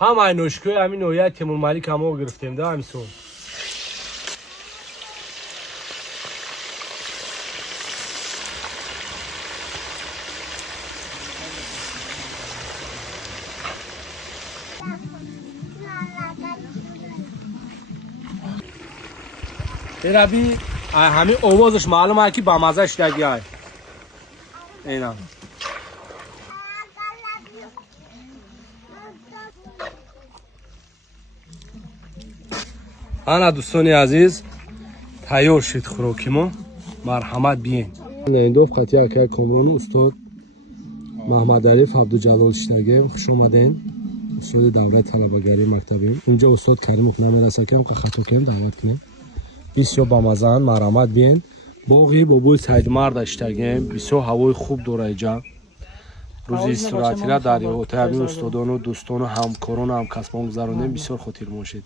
هم این نوشکوی همین نوعیت تیمور ملیک هم گرفتیم ده همیسون. ربی همین آوازش معلومه که با مزهش لگیه اینا. انا دوستانی عزیز تیار شد خوراکی ما. مرحمت بیین. این دو قطعه که کامران استاد محمد عریف عبدالجلال شتگیم خوش آمدین. استاد دوره طلبه‌گری مکتبیم. اونجا استاد کریموف نمیرسه که خطا کنیم دعوت کنیم. بسیار با مزه مرحمت بیین. باقی بابوی سید مرد اشتگیم. بسیار هوای خوب داره اینجا. روزی استراحتی را در اتاق استادان و دوستان و همکاران و همکاسبان گذروندیم. بسیار خاطر باشید.